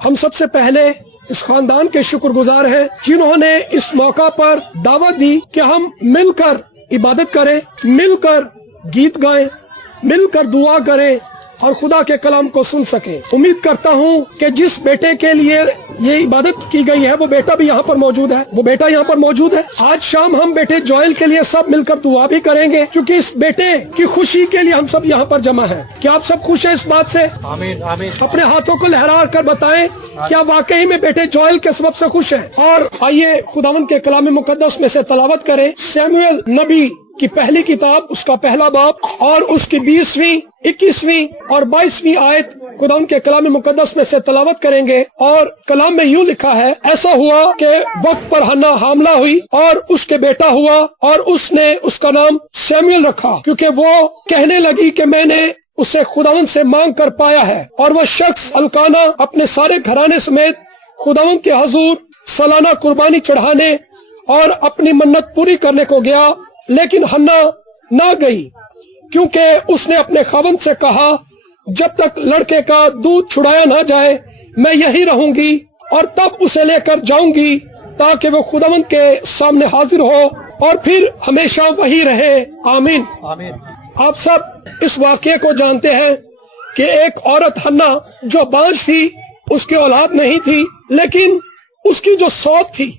हम सबसे पहले इस खानदान के शुक्रगुजार हैं जिन्होंने इस मौका पर दावत दी कि हम मिलकर इबादत करें, मिलकर गीत गाएं, मिलकर दुआ करें और खुदा के कलाम को सुन सकें। उम्मीद करता हूं कि जिस बेटे के लिए ये इबादत की गई है वो बेटा भी यहाँ पर मौजूद है, वो बेटा यहाँ पर मौजूद है। आज शाम हम बेटे जोएल के लिए सब मिलकर दुआ भी करेंगे क्योंकि इस बेटे की खुशी के लिए हम सब यहाँ पर जमा हैं। क्या आप सब खुश हैं इस बात से? आमीन आमीन। अपने हाथों को लहरा कर बताएं क्या वाकई में बेटे जोएल के सबब से खुश हैं। और आइए खुदावंद के कलाम मुकद्दस में से तलावत करें। शमूएल नबी की पहली किताब, उसका पहला बाब और उसकी 20वीं, 21वीं और 22वीं आयत खुदावंद के कलाम मुकद्दस में से तलावत करेंगे। और कलाम में यूं लिखा है, ऐसा हुआ कि वक्त पर हन्ना हामला हुई और उसके बेटा हुआ और उसने उसका नाम शमूएल रखा क्योंकि वो कहने लगी कि मैंने उसे खुदावंद से मांग कर पाया है। और वह शख्स अलकाना अपने सारे घराने समेत खुदावंद के हजूर सालाना कुर्बानी चढ़ाने और अपनी मन्नत पूरी करने को गया, लेकिन हन्ना ना गई क्योंकि उसने अपने खावंद से कहा, जब तक लड़के का दूध छुड़ाया ना जाए मैं यही रहूंगी और तब उसे लेकर जाऊंगी ताकि वो खुदावंद के सामने हाजिर हो और फिर हमेशा वही रहे। आमीन आमीन। आप सब इस वाक़ये को जानते हैं कि एक औरत हन्ना जो बांझ थी, उसकी औलाद नहीं थी, लेकिन उसकी जो सौत थी,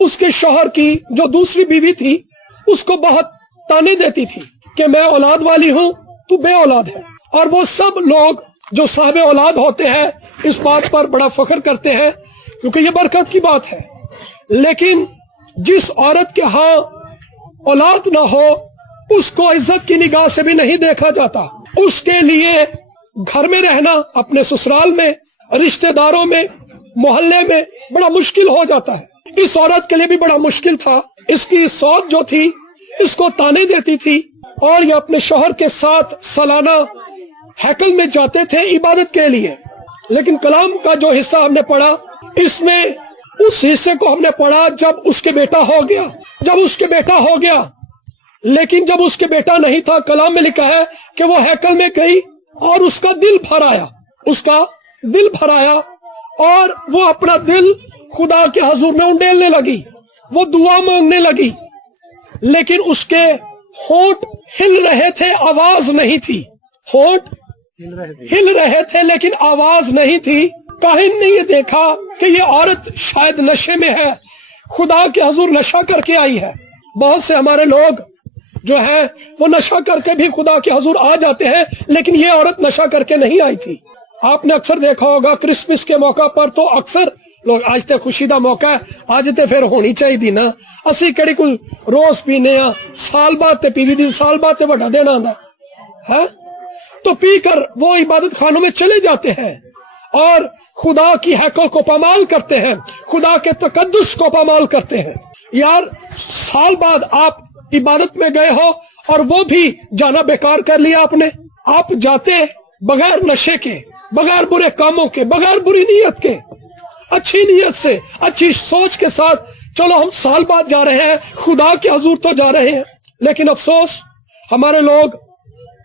उसके शौहर की जो दूसरी बीवी थी, उसको बहुत ताने देती थी कि मैं औलाद वाली हूँ, तू बे औलाद है। और वो सब लोग जो साहब औलाद होते हैं इस बात पर बड़ा फख्र करते हैं क्योंकि ये बरकत की बात है। लेकिन जिस औरत के यहाँ औलाद ना हो उसको इज्जत की निगाह से भी नहीं देखा जाता। उसके लिए घर में रहना, अपने ससुराल में, रिश्तेदारों में, मोहल्ले में बड़ा मुश्किल हो जाता है। इस औरत के लिए भी बड़ा मुश्किल था। इसकी सौत जो थी इसको ताने देती थी और ये अपने शौहर के साथ सालाना हैकल में जाते थे इबादत के लिए। लेकिन कलाम का जो हिस्सा हमने पढ़ा, इसमें उस हिस्से को हमने पढ़ा जब उसके बेटा हो गया, जब उसके बेटा हो गया। लेकिन जब उसके बेटा नहीं था, कलाम में लिखा है कि वो हैकल में गई और उसका दिल भर आया, उसका दिल भर आया और वो अपना दिल खुदा के हजूर में उंडेलने लगी, वो दुआ मांगने लगी। लेकिन उसके होंठ हिल रहे थे, आवाज नहीं थी। होंठ हिल रहे थे लेकिन आवाज नहीं थी। काहिन ने ये देखा कि ये औरत शायद नशे में है, खुदा के हजूर नशा करके आई है। बहुत से हमारे लोग जो है वो नशा करके भी खुदा के हजूर आ जाते हैं, लेकिन ये औरत नशा करके नहीं आई थी। आपने अक्सर देखा होगा क्रिसमस के मौका पर तो अक्सर लोग, आज ते खुशी दा मौका है, आज ते फिर होनी चाहिए ना, असी कड़ी कुल रोज पीने आ, साल बाद ते पीवी दी, साल बाद ते बड़ा देना आंदा है, तो पी कर वो इबादत खानों में चले जाते हैं और खुदा की हैकल को पामाल करते हैं, खुदा के तकद्दुस को पामाल करते हैं। यार साल बाद आप इबादत में गए हो और वो भी जाना बेकार कर लिया आपने। आप जाते बगैर नशे के, बगैर बुरे कामों के, बगैर बुरी नीयत के, अच्छी नीयत से, अच्छी सोच के साथ, चलो हम साल बाद जा रहे हैं, खुदा के हजूर तो जा रहे हैं। लेकिन अफसोस हमारे लोग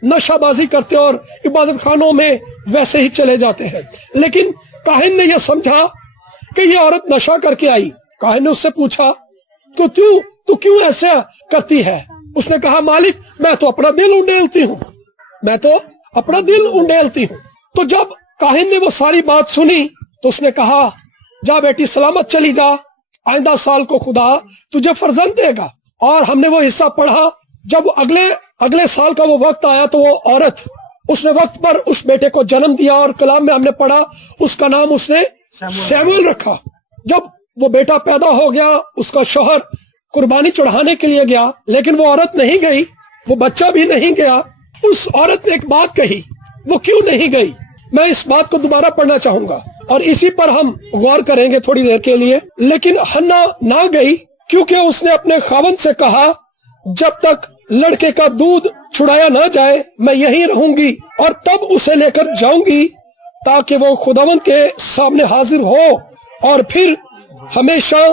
नशाबाजी करते और इबादत खानों में वैसे ही चले जाते हैं। लेकिन काहिन ने यह समझा कि ये औरत नशा करके आई। काहिन ने उससे पूछा, तू क्यों ऐसा करती है? उसने कहा, मालिक मैं तो अपना दिल उंडेलती हूँ, मैं तो अपना दिल उंडेलती हूँ। तो जब काहिन ने वो सारी बात सुनी तो उसने कहा, जा बेटी सलामत चली जा, आइंदा साल को खुदा तुझे फर्जंद देगा। और हमने वो हिस्सा पढ़ा, जब अगले साल का वो वक्त आया तो वो औरत, उसने वक्त पर उस बेटे को जन्म दिया और कलाम में हमने पढ़ा उसका नाम उसने शमूएल रखा। जब वो बेटा पैदा हो गया, उसका शौहर कुर्बानी चढ़ाने के लिए गया, लेकिन वो औरत नहीं गई, वो बच्चा भी नहीं गया। उस औरत ने एक बात कही, वो क्यों नहीं गई? मैं इस बात को दोबारा पढ़ना चाहूंगा और इसी पर हम गौर करेंगे थोड़ी देर के लिए। लेकिन हन्ना ना गई क्योंकि उसने अपने खावंद से कहा, जब तक लड़के का दूध छुड़ाया ना जाए मैं यहीं रहूंगी और तब उसे लेकर जाऊंगी ताकि वो खुदावंद के सामने हाजिर हो और फिर हमेशा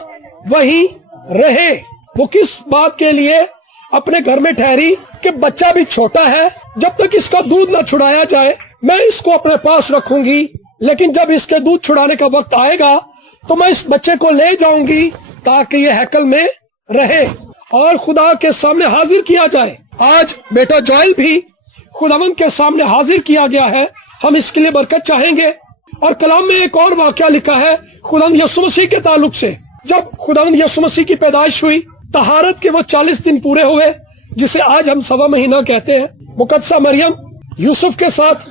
वहीं रहे। वो किस बात के लिए अपने घर में ठहरी कि बच्चा भी छोटा है, जब तक इसका दूध न छुड़ाया जाए मैं इसको अपने पास रखूंगी, لیکن جب اس کے دودھ چھڑانے کا وقت آئے گا تو میں اس بچے کو لے جاؤں گی تاکہ یہ ہیکل میں رہے اور خدا کے سامنے حاضر کیا جائے۔ آج بیٹا جوائل بھی خداوند کے سامنے حاضر کیا گیا ہے، ہم اس کے لیے برکت چاہیں گے۔ اور کلام میں ایک اور واقعہ لکھا ہے خداوند یسوع مسیح کے تعلق سے۔ جب خداوند یسوع مسیح کی پیدائش ہوئی، طہارت کے وہ 40 دن پورے ہوئے، جسے آج ہم سوا مہینہ کہتے ہیں، مقدسہ مریم یوسف کے ساتھ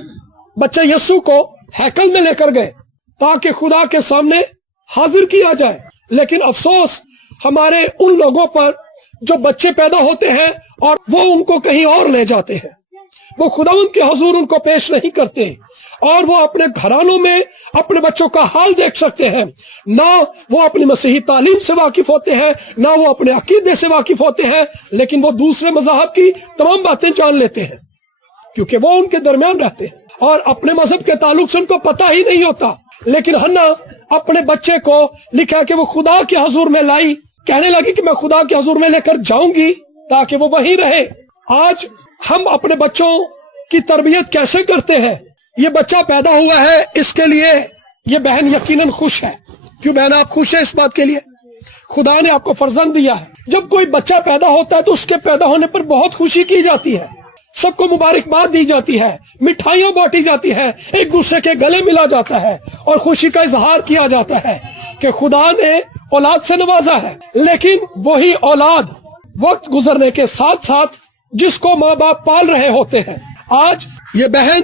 بچہ یسوع کو ہیکل میں لے کر گئے تاکہ خدا کے سامنے حاضر کیا جائے۔ لیکن افسوس ہمارے ان لوگوں پر جو بچے پیدا ہوتے ہیں اور وہ ان کو کہیں اور لے جاتے ہیں، وہ خداوند کے حضور ان کو پیش نہیں کرتے، اور وہ اپنے گھرانوں میں اپنے بچوں کا حال دیکھ سکتے ہیں، نہ وہ اپنی مسیحی تعلیم سے واقف ہوتے ہیں، نہ وہ اپنے عقیدے سے واقف ہوتے ہیں، لیکن وہ دوسرے مذاہب کی تمام باتیں جان لیتے ہیں کیونکہ وہ ان کے درمیان رہتے ہیں اور اپنے مذہب کے تعلق سے ان کو پتہ ہی نہیں ہوتا۔ لیکن حنا اپنے بچے کو لکھا کہ وہ خدا کے حضور میں لائی، کہنے لگی کہ میں خدا کے حضور میں لے کر جاؤں گی تاکہ وہ وہیں رہے۔ آج ہم اپنے بچوں کی تربیت کیسے کرتے ہیں؟ یہ بچہ پیدا ہوا ہے، اس کے لیے یہ بہن یقیناً خوش ہے۔ کیوں بہن آپ خوش ہیں اس بات کے لیے؟ خدا نے آپ کو فرزند دیا ہے۔ جب کوئی بچہ پیدا ہوتا ہے تو اس کے پیدا ہونے پر بہت خوشی کی جاتی ہے، سب کو مبارکباد دی جاتی ہے، مٹھائیاں بانٹی جاتی ہے، ایک دوسرے کے گلے ملا جاتا ہے اور خوشی کا اظہار کیا جاتا ہے کہ خدا نے اولاد سے نوازا ہے۔ لیکن وہی اولاد وقت گزرنے کے ساتھ ساتھ جس کو ماں باپ پال رہے ہوتے ہیں، آج یہ بہن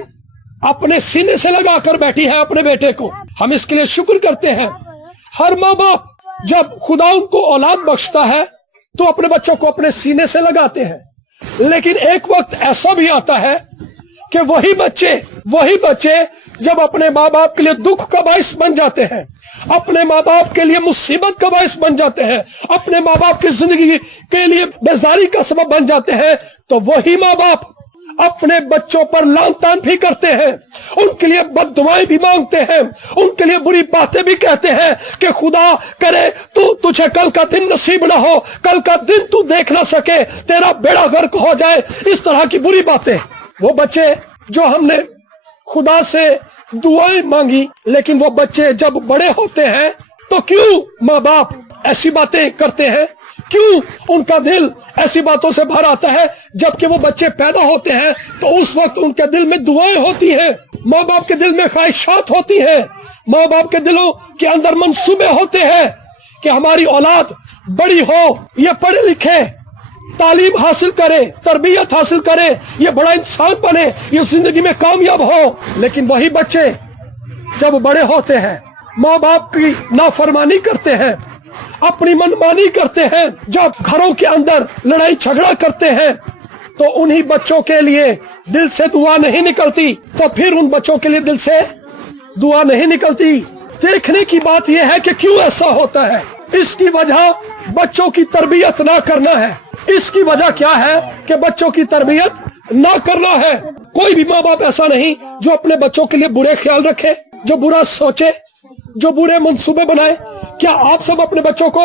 اپنے سینے سے لگا کر بیٹھی ہے اپنے بیٹے کو۔ ہم اس کے لیے شکر کرتے ہیں۔ ہر ماں باپ جب خدا ان کو اولاد بخشتا ہے تو اپنے بچوں کو اپنے سینے سے لگاتے ہیں، لیکن ایک وقت ایسا بھی آتا ہے کہ وہی بچے جب اپنے ماں باپ کے لیے دکھ کا باعث بن جاتے ہیں، اپنے ماں باپ کے لیے مصیبت کا باعث بن جاتے ہیں، اپنے ماں باپ کی زندگی کے لیے بیزاری کا سبب بن جاتے ہیں، تو وہی ماں باپ اپنے بچوں پر لعن طعن بھی کرتے ہیں، ان کے لیے بد دعائیں بھی مانگتے ہیں، ان کے لیے بری باتیں بھی کہتے ہیں کہ خدا کرے تجھے کل کا دن نصیب نہ ہو، کل کا دن تو دیکھ نہ سکے، تیرا بیڑا غرق ہو جائے، اس طرح کی بری باتیں۔ وہ بچے جو ہم نے خدا سے دعائیں مانگی، لیکن وہ بچے جب بڑے ہوتے ہیں تو کیوں ماں باپ ایسی باتیں کرتے ہیں؟ کیوں ان کا دل ایسی باتوں سے بھر آتا ہے؟ جبکہ وہ بچے پیدا ہوتے ہیں تو اس وقت ان کے دل میں دعائیں ہوتی ہیں، ماں باپ کے دل میں خواہشات ہوتی ہیں، ماں باپ کے دلوں کے اندر منصوبے ہوتے ہیں کہ ہماری اولاد بڑی ہو، یہ پڑھے لکھے، تعلیم حاصل کرے، تربیت حاصل کرے، یہ بڑا انسان بنے، یہ زندگی میں کامیاب ہو۔ لیکن وہی بچے جب بڑے ہوتے ہیں ماں باپ کی نافرمانی کرتے ہیں، اپنی منمانی کرتے ہیں، جب گھروں کے اندر لڑائی جھگڑا کرتے ہیں تو انہی بچوں کے لیے دل سے دعا نہیں نکلتی، تو پھر ان بچوں کے لیے دل سے دعا نہیں نکلتی۔ دیکھنے کی بات یہ ہے کہ کیوں ایسا ہوتا ہے۔ اس کی وجہ بچوں کی تربیت نہ کرنا ہے۔ اس کی وجہ کیا ہے کہ بچوں کی تربیت نہ کرنا ہے۔ کوئی بھی ماں باپ ایسا نہیں جو اپنے بچوں کے لیے برے خیال رکھے، جو برا سوچے، جو برے منصوبے بنائے۔ کیا آپ سب اپنے بچوں کو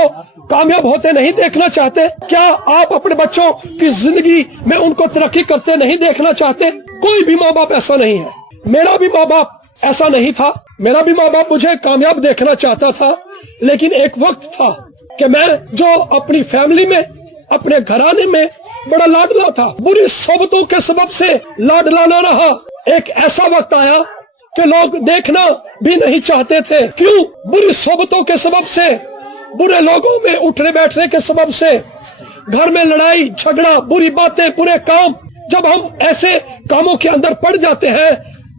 کامیاب ہوتے نہیں دیکھنا چاہتے؟ کیا آپ اپنے بچوں کی زندگی میں ان کو ترقی کرتے نہیں دیکھنا چاہتے؟ کوئی بھی ماں باپ ایسا نہیں ہے۔ میرا بھی ماں باپ ایسا نہیں تھا، میرا بھی ماں باپ مجھے کامیاب دیکھنا چاہتا تھا، لیکن ایک وقت تھا کہ میں جو اپنی فیملی میں، اپنے گھرانے میں بڑا لاڈلا تھا، بری صحبتوں کے سبب سے لاڈلا نہ رہا۔ ایک ایسا وقت آیا کہ لوگ دیکھنا بھی نہیں چاہتے تھے۔ کیوں؟ بری صحبتوں کے سبب سے، برے لوگوں میں اٹھنے بیٹھنے کے سبب سے، گھر میں لڑائی جھگڑا، بری باتیں، برے کام۔ جب ہم ایسے کاموں کے اندر پڑ جاتے ہیں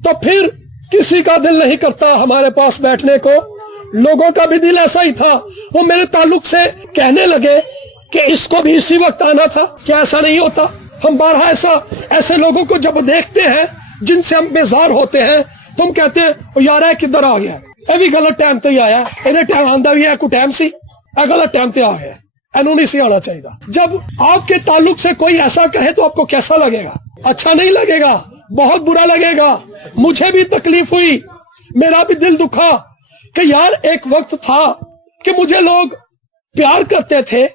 تو پھر کسی کا دل نہیں کرتا ہمارے پاس بیٹھنے کو۔ لوگوں کا بھی دل ایسا ہی تھا، وہ میرے تعلق سے کہنے لگے کہ اس کو بھی اسی وقت آنا تھا۔ کیا ایسا نہیں ہوتا؟ ہم بارہا ایسے لوگوں کو جب دیکھتے ہیں جن سے ہم بیزار ہوتے ہیں، تم کہتے ہیں یار ہے کدھر آ گیا، یہ بھی غلط ٹائم تے ہی آیا، یہ ٹائم آندا بھی ہے، کوئی ٹائم سی غلط ٹائم تے آ گیا، اینو نہیں سی آنا چاہیے۔ جب آپ کے تعلق سے کوئی ایسا کہے تو آپ کو کیسا لگے گا؟ اچھا نہیں لگے گا، بہت برا لگے گا۔ مجھے بھی تکلیف ہوئی، میرا بھی دل دکھا کہ یار ایک وقت تھا کہ مجھے لوگ پیار کرتے تھے،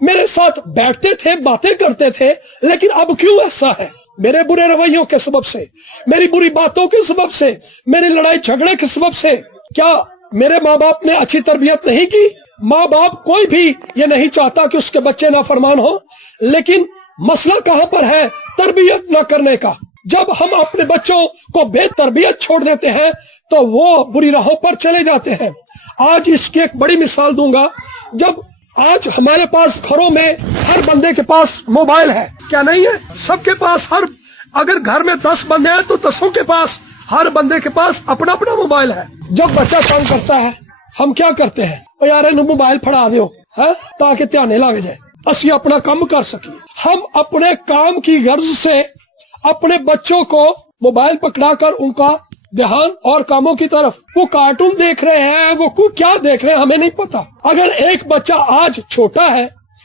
میرے ساتھ بیٹھتے تھے، باتیں کرتے تھے، لیکن اب کیوں ایسا ہے؟ मेरे बुरे रवैयों के सबब से, मेरी बुरी बातों के सबब से, मेरे लड़ाई झगड़े के सबब से क्या मेरे माँ बाप ने अच्छी तरबियत नहीं की? माँ बाप कोई भी ये नहीं चाहता कि उसके बच्चे नाफरमान हो, लेकिन मसला कहाँ पर है? तरबियत न करने का। जब हम अपने बच्चों को बेतरबियत छोड़ देते हैं तो वो बुरी राहों पर चले जाते हैं। आज इसकी एक बड़ी मिसाल दूंगा। जब आज हमारे पास घरों में हर बंदे के पास मोबाइल है, क्या नहीं है? सबके पास, अगर घर में 10 बंदे हैं तो 10 के पास, हर बंदे के पास अपना अपना मोबाइल है। जब बच्चा तंग करता है हम क्या करते हैं? ओ यार इन्हें मोबाइल फड़ा दो है ताकि ध्यान लग जाए, असी अपना काम कर सके। हम अपने काम की गर्ज से अपने बच्चों को मोबाइल पकड़ाकर उनका ध्यान और कामों की तरफ, वो कार्टून देख रहे हैं, वो क्या देख रहे हैं हमें नहीं पता। अगर एक बच्चा आज छोटा है,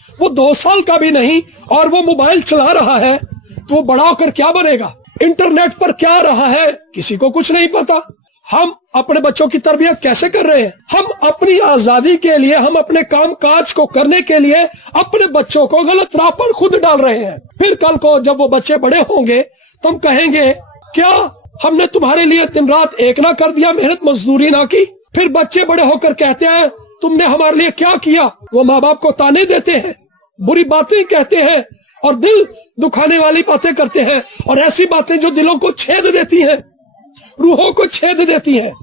वो 2 साल का भी नहीं, और वो मोबाइल चला रहा है तो वो बड़ा होकर क्या बनेगा? इंटरनेट पर क्या रहा है किसी को कुछ नहीं पता। हम अपने बच्चों की तरबियत कैसे कर रहे हैं? हम अपनी आजादी के लिए, हम अपने काम काज को करने के लिए अपने बच्चों को गलत राह पर खुद डाल रहे हैं। फिर कल को जब वो बच्चे बड़े होंगे तो हम कहेंगे क्या हमने तुम्हारे लिए दिन रात एक ना कर दिया, मेहनत मजदूरी ना की? फिर बच्चे बड़े होकर कहते हैं तुमने हमारे लिए क्या किया? वो माँ बाप को ताने देते हैं, बुरी बातें कहते हैं और दिल दुखाने वाली बातें करते हैं, और ऐसी बातें जो दिलों को छेद देती हैं, रूहों को छेद देती हैं।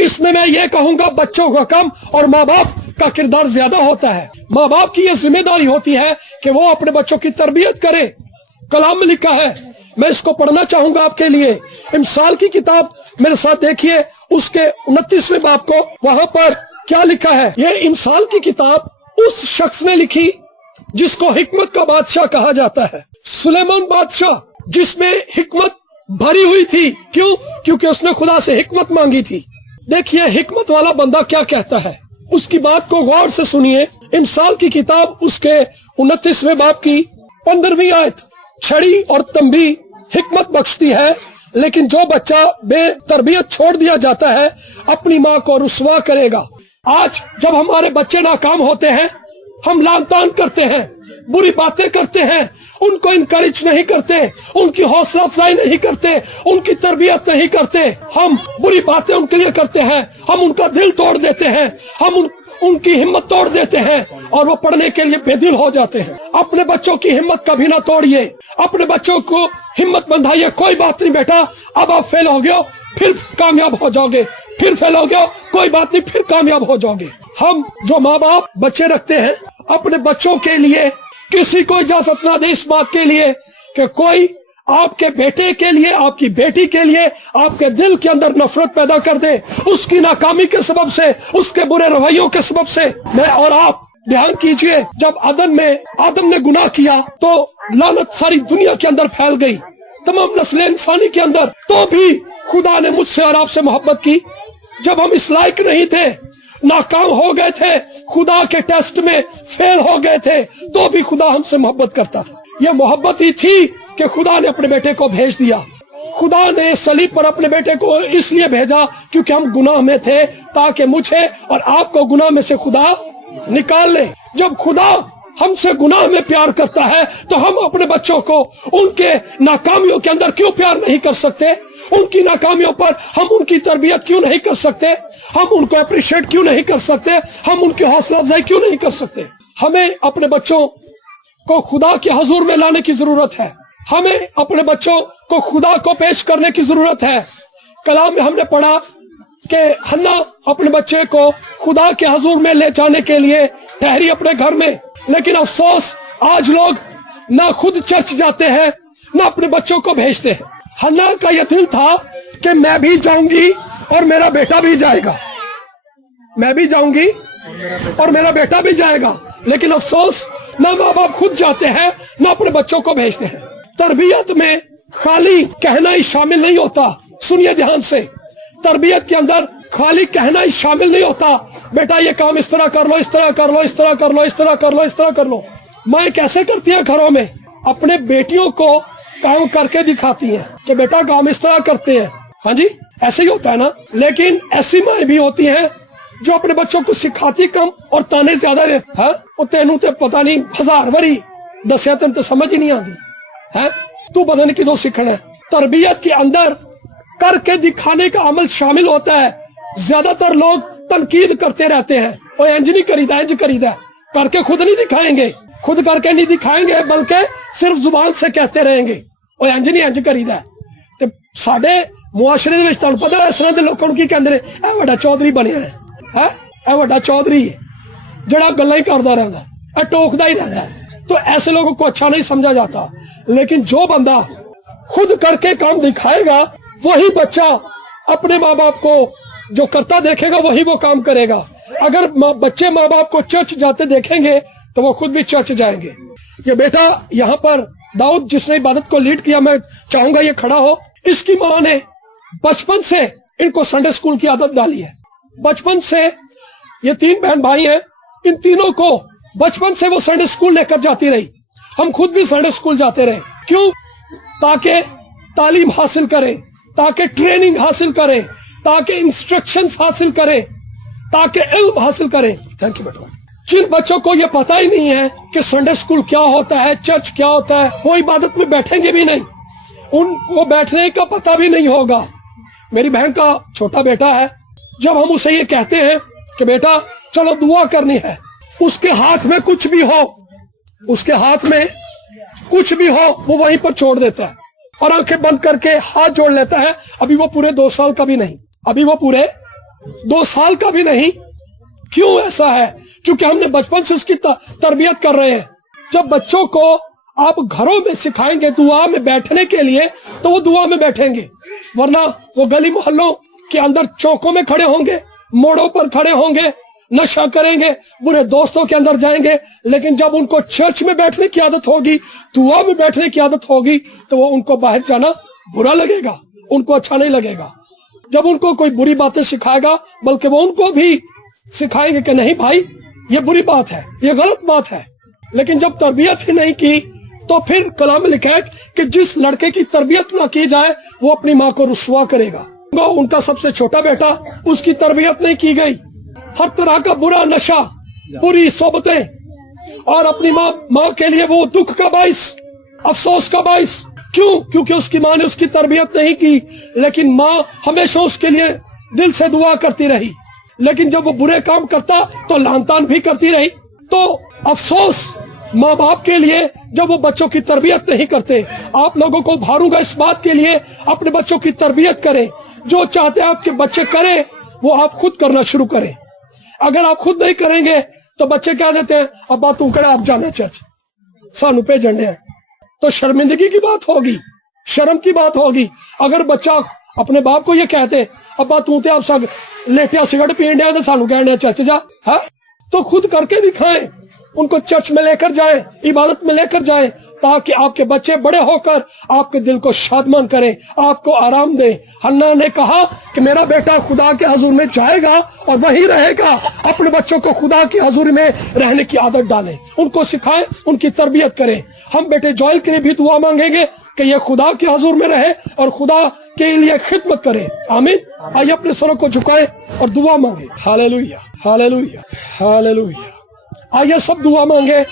इसमें मैं ये कहूंगा बच्चों का कम और माँ बाप का किरदार ज्यादा होता है। माँ बाप की ये जिम्मेदारी होती है कि वो अपने बच्चों की तरबियत करे। कलाम में लिखा है, मैं इसको पढ़ना चाहूंगा आपके लिए। इमसाल की किताब मेरे साथ देखिए, उसके 29वें बाब को, वहां पर क्या लिखा है? ये इमसाल की किताब उस शख्स ने लिखी जिसको हिकमत का बादशाह कहा जाता है, सुलेमान बादशाह, जिसमें हिकमत भरी हुई थी। क्यों? क्योंकि उसने खुदा से हिकमत मांगी थी। देखिए हिकमत वाला बंदा क्या कहता है, उसकी बात को गौर से सुनिए। इमसाल की किताब उसके 29वें बाब की 15वीं आयत, छड़ी और तंबी हिकमत बख्शती है, लेकिन जो बच्चा बेतरबियत छोड़ दिया जाता है अपनी माँ को रुसवा करेगा। आज जब हमारे बच्चे नाकाम होते हैं, हम लान तान करते हैं, बुरी बातें करते हैं, उनको इनकरेज नहीं करते, उनकी हौसला अफजाई नहीं करते, उनकी तरबियत नहीं करते, हम बुरी बातें उनके लिए करते हैं, हम उनका दिल तोड़ देते हैं, हम उनकी हिम्मत तोड़ देते हैं और वो पढ़ने के लिए बेदिल हो जाते हैं। अपने बच्चों की हिम्मत कभी ना तोड़िए, अपने बच्चों को हिम्मत बंधाइए। कोई बात नहीं बेटा, अब आप फेल हो गए फिर कामयाब हो जाओगे, फिर फेल हो गए कोई बात नहीं, फिर कामयाब हो जाओगे। हम जो माँ बाप बच्चे रखते हैं, अपने बच्चों के लिए किसी को इजाजत ना दे इस बात के लिए कि कोई आपके बेटे के लिए, आपकी बेटी के लिए आपके दिल के अंदर नफरत पैदा कर दे, उसकी नाकामी के सबब से, उसके बुरे रवैयों के सबब से। मैं और आप ध्यान कीजिए, जब आदम ने गुनाह किया तो लानत सारी दुनिया के अंदर फैल गई, तमाम नस्ल इंसानी के अंदर। तो भी खुदा ने मुझसे और आपसे मोहब्बत की। जब हम इस लायक नहीं थे, नाकाम हो गए थे, खुदा के टेस्ट में फेल हो गए थे, तो भी खुदा हमसे मोहब्बत करता था। यह मोहब्बत ही थी कि खुदा ने अपने बेटे को भेज दिया। खुदा ने सलीब पर अपने बेटे को इसलिए भेजा क्योंकि हम गुनाह में थे, ताकि मुझे और आपको गुनाह में से खुदा निकाल ले। जब खुदा हमसे गुनाह में प्यार करता है तो हम अपने बच्चों को उनके नाकामियों के अंदर क्यों प्यार नहीं कर सकते? उनकी नाकामियों पर हम उनकी तरबियत क्यों नहीं कर सकते? हम उनको अप्रिशिएट क्यों नहीं कर सकते? हम उनकी हौसला अफजाई क्यों नहीं कर सकते? हमें अपने बच्चों को खुदा के हुजूर में लाने की जरूरत है। हमें अपने बच्चों को खुदा को पेश करने की जरूरत है। कलाम में हमने पढ़ा कि हन्ना अपने बच्चे को खुदा के हुजूर में ले जाने के लिए ठहरी अपने घर में, लेकिन अफसोस आज लोग ना खुद चर्च जाते हैं ना अपने बच्चों को भेजते हैं। हन्ना का यह दिल था कि मैं भी जाऊंगी और मेरा बेटा भी जाएगा, मैं भी जाऊंगी और मेरा बेटा भी जाएगा, लेकिन अफसोस ना माँ बाप खुद जाते हैं ना अपने बच्चों को भेजते हैं। तरबियत में खाली कहना ही शामिल नहीं होता। सुनिए ध्यान से, तरबियत के अंदर खाली कहना ही शामिल नहीं होता, बेटा ये काम इस तरह कर लो, इस तरह कर लो, इस तरह कर लो, इस तरह कर लो, इस तरह कर लो। माँ कैसे करती है घरों में? अपने बेटियों को काम करके दिखाती है कि बेटा काम इस तरह करते हैं। हाँ जी, ऐसे ही होता है ना। लेकिन ऐसी माँ भी होती हैं जो अपने बच्चों को सिखाती कम और ताने ज्यादा देती है। वो तेनू ते पता नहीं 1000 बारी दसिया, तेन तो समझ ही नहीं आती है। तू बदन की तो सीखना है। तरबियत के अंदर करके दिखाने का अमल शामिल होता है। ज्यादातर लोग तनकीद करते रहते हैं, और इंज नहीं करीदा, इंज करीदा, करके खुद नहीं दिखाएंगे, खुद करके नहीं दिखाएंगे, बल्कि सिर्फ जुबान से कहते रहेंगे और इंज नहीं इंज करीदा। ते साडे मुआशरे दे विच तुहानूं पता इस तरह दे लोकां नूं की कहंदे ने, ए वड्डा चौधरी बनिया है, ए वड्डा चौधरी है जड़ा गल्लां ही करदा रहिंदा, ए टोकदा ही रहंदा है। तो ऐसे लोगों को अच्छा नहीं समझा जाता। लेकिन जो बंदा खुद करके काम दिखाएगा, वही बच्चा अपने माँ बाप को जो करता देखेगा वही वो काम करेगा। अगर बच्चे माँ बाप को चर्च जाते देखेंगे तो वो खुद भी चर्च जाएंगे। ये बेटा यहाँ पर दाऊद जिसने इबादत को लीड किया, मैं चाहूंगा ये खड़ा हो। इसकी माँ ने बचपन से इनको संडे स्कूल की आदत डाली है। बचपन से ये 3 बहन भाई हैं, इन तीनों को बचपन से वो संडे स्कूल लेकर जाती रही। हम खुद भी संडे स्कूल जाते रहे। क्यों? ताकि तालीम हासिल करें, ताकि ट्रेनिंग हासिल करें, ताकि इंस्ट्रक्शंस हासिल करें, ताकि इल्म हासिल करें। थैंक यू बेटा। जिन बच्चों को ये पता ही नहीं है कि संडे स्कूल क्या होता है, चर्च क्या होता है, वो इबादत में बैठेंगे भी नहीं, उनको बैठने का पता भी नहीं होगा। मेरी बहन का छोटा बेटा है, जब हम उसे ये कहते हैं कि बेटा चलो दुआ करनी है, उसके हाथ में कुछ भी हो, उसके हाथ में कुछ भी हो, वो वहीं पर छोड़ देता है और आंखें बंद करके हाथ जोड़ लेता है। अभी वो पूरे 2 साल का भी नहीं, अभी वो पूरे 2 साल का भी नहीं। क्यों ऐसा है? क्योंकि हमने बचपन से उसकी तरबियत कर रहे हैं। जब बच्चों को आप घरों में सिखाएंगे दुआ में बैठने के लिए, तो वो दुआ में बैठेंगे, वरना वो गली मोहल्लों के अंदर चौकों में खड़े होंगे, मोड़ों पर खड़े होंगे, नशा करेंगे, बुरे दोस्तों के अंदर जाएंगे। लेकिन जब उनको चर्च में बैठने की आदत होगी, दुआ में बैठने की आदत होगी, तो वो उनको बाहर जाना बुरा लगेगा, उनको अच्छा नहीं लगेगा। जब उनको कोई बुरी बातें सिखाएगा, बल्कि वो उनको भी सिखाएंगे कि नहीं भाई ये बुरी बात है, ये गलत बात है। लेकिन जब तरबियत ही नहीं की, तो फिर कलाम में लिखा है कि जिस लड़के की तरबियत ना की जाए वो अपनी माँ को रुस्वा करेगा। उनका सबसे छोटा बेटा, उसकी तरबियत नहीं की गई, हर तरह का बुरा नशा, बुरी सोबतें, और अपनी माँ के लिए वो दुख का बाइस, अफसोस का बाइस। क्यों? क्योंकि उसकी माँ ने उसकी तरबियत नहीं की। लेकिन माँ हमेशा उसके लिए दिल से दुआ करती रही। लेकिन जब वो बुरे काम करता तो लानतान भी करती रही। तो अफसोस माँ बाप के लिए जब वो बच्चों की तरबियत नहीं करते। आप लोगों को भारूंगा इस बात के लिए, अपने बच्चों की तरबियत करें। जो चाहते हैं आपके बच्चे करें, वो आप खुद करना शुरू करें। अगर आप खुद नहीं करेंगे तो बच्चे क्या देते हैं, अब्बा तू करे आप जाने चर्च, सानू भेजने हैं। तो शर्मिंदगी की बात होगी, शर्म की बात होगी। अगर बच्चा अपने बाप को ये कहते, अब्बा तू ते आप सब लेटिया सिगरेट पीन डे तो सानू कहने चर्च जा, है? तो खुद करके दिखाएं, उनको चर्च में लेकर जाएं, इबादत में लेकर जाएं, ताकि आपके बच्चे बड़े होकर आपके दिल को शादमान करें, आपको आराम दें। हन्ना ने कहा कि मेरा बेटा खुदा के हजूर में जाएगा और वही रहेगा। अपने बच्चों को खुदा की हजूर में रहने की आदत डालें, उनको सिखाएं, उनकी तरबियत करें। हम बेटे जोएल के लिए भी दुआ मांगेंगे कि ये खुदा के हजूर में रहे और खुदा के लिए खिदमत करे। आमीन। आइए अपने सरों को झुकाएं और दुआ मांगे। Hallelujah, hallelujah, hallelujah. आइए सब दुआ मांगे।